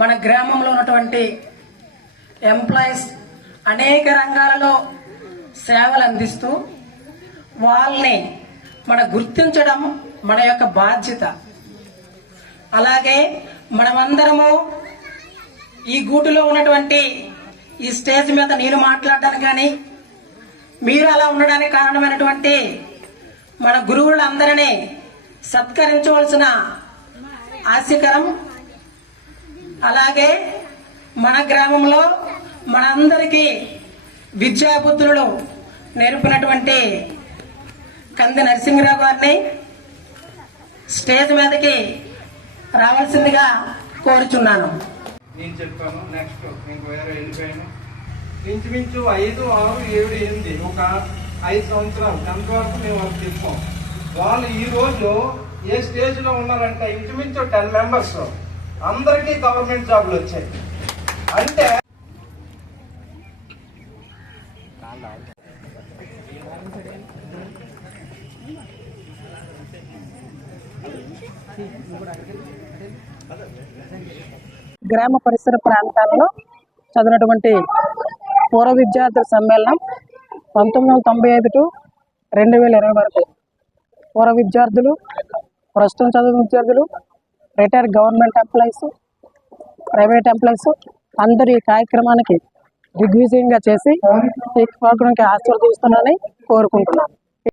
మన గ్రామంలో ఉన్నటువంటి ఎంప్లాయీస్ అనేక రంగాలలో సేవలు అందిస్తూ వాళ్ళని గుర్తించడం మన యొక్క బాధ్యత. అలాగే మనమందరము ఈ గూటిలో ఉన్నటువంటి ఈ స్టేజ్ మీద నేను మాట్లాడడానికి కానీ మీరు అలా ఉండడానికి కారణమైనటువంటి మన గురువులందరినీ సత్కరించవలసిన ఆశీకరం. అలాగే మన గ్రామంలో మనందరికీ విద్యాబుద్ధులు నేర్పినటువంటి కంది నరసింహరావు గారిని స్టేజ్ మీదకి రావాల్సిందిగా కోరుచున్నాను. నేను చెప్పాను. నెక్స్ట్ నేను వేరే వెళ్ళిపోయాను. ఇంచుమించు 5, 6, 7, 8 ఒక 5 సంవత్సరాలు 10th వరకు మేము వాళ్ళకి చెప్పాం. వాళ్ళు ఈ రోజు ఏ స్టేజ్ లో ఉన్నారంటే ఇంచుమించు 10 మెంబర్స్ అందరికీ గవర్నమెంట్ జాబ్లు వచ్చాయి. అంటే గ్రామ పరిసర ప్రాంతాల్లో చదివినటువంటి పూర్వ విద్యార్థుల సమ్మేళనం 1995 to 2020 వరకు పూర్వ విద్యార్థులు, ప్రస్తుతం చదువు విద్యార్థులు, retire government employees, private employees అందరూ ఈ కార్యక్రమానికి దిగ్విజయంగా చేసి ఈ ప్రోగ్రాంకి ఆశీర్వదిస్తున్నానని కోరుకుంటున్నాను.